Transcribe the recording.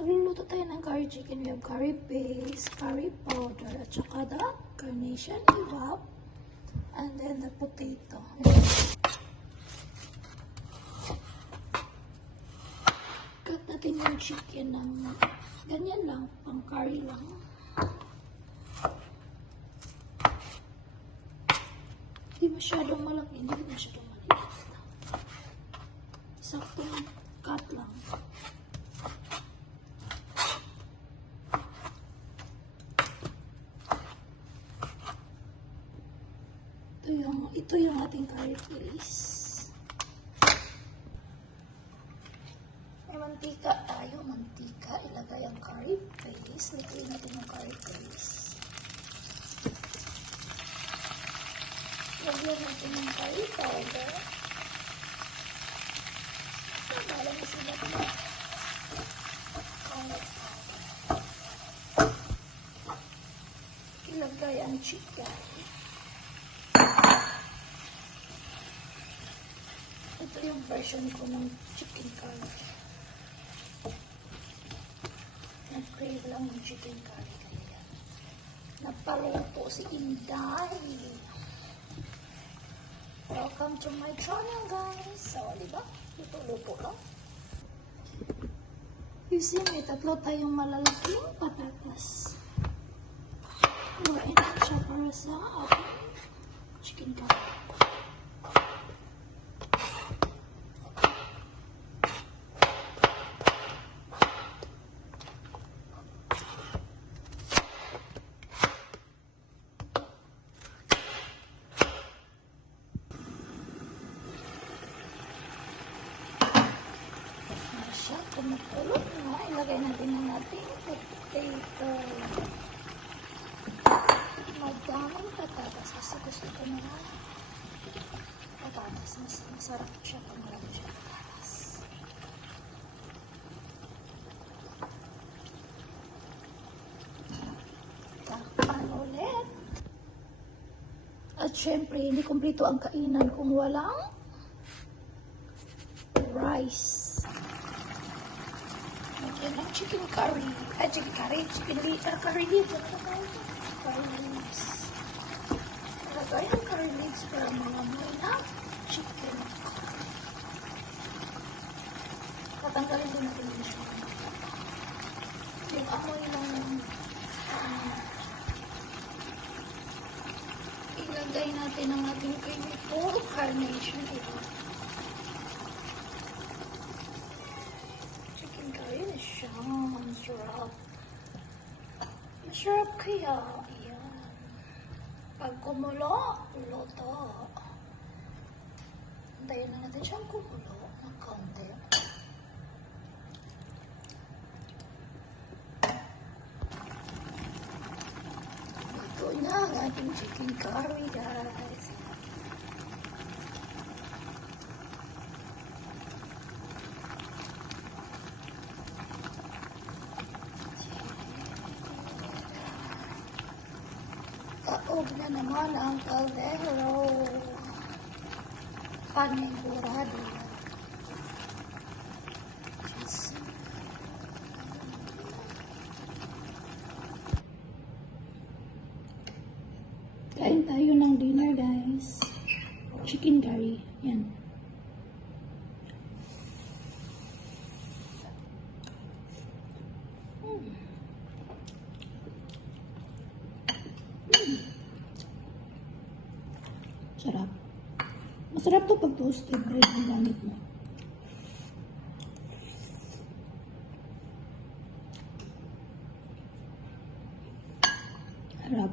Magluluto tayo ng curry chicken. We have curry paste, curry powder, at saka the carnation evap, and then the potato. Cut natin yung chicken ng ganyan lang, pang curry lang. Hindi masyadong malaki, hindi masyadong maliit. Saktong cut lang. Ito yung ating curry paste. May mantika tayo. Mantika. Ilagay ang curry paste. Lagay natin yung curry paste. Lagyan natin yung curry powder. Lagyan natin yung curry powder. Ilagay ang chicken. Ito yung version ko ng chicken curry. Nag-crave lang yung chicken curry. Kaya napaluto si Inday. Welcome to my channel, guys. So, diba? Luto-luto lang. You see, may tatlo tayong malalaking patatas. Kuhain ko siya para sa ating chicken curry. Kumukulot na, ilagay natin ang ating potato. Madaming patatas kasi gusto ko na patatas. Mas masarap siya pag marami siya patatas. Takpan ulit. At syempre, hindi kumpleto ang kainan kung walang rice. Yan ang chicken curry. Chicken curry leaves. Curry leaves. Lagay ang curry leaves para mangamoy na chicken. Tatanggalin din natin yung chicken. Yung amoy ng ilagay natin ang ating full carnation ito. Masarap. Masarap kaya. Ayan. Pag kumulo, luto. Antayin na natin siyang kumulo ng konti. Ito na ang ating chicken curry, guys. Kaog na naman ang kaldero. Panigurado. Kain tayo ng dinner, guys. Chicken curry. Yan. Sarap. Masarap to pag toasted bread ang gamit mo. Sarap.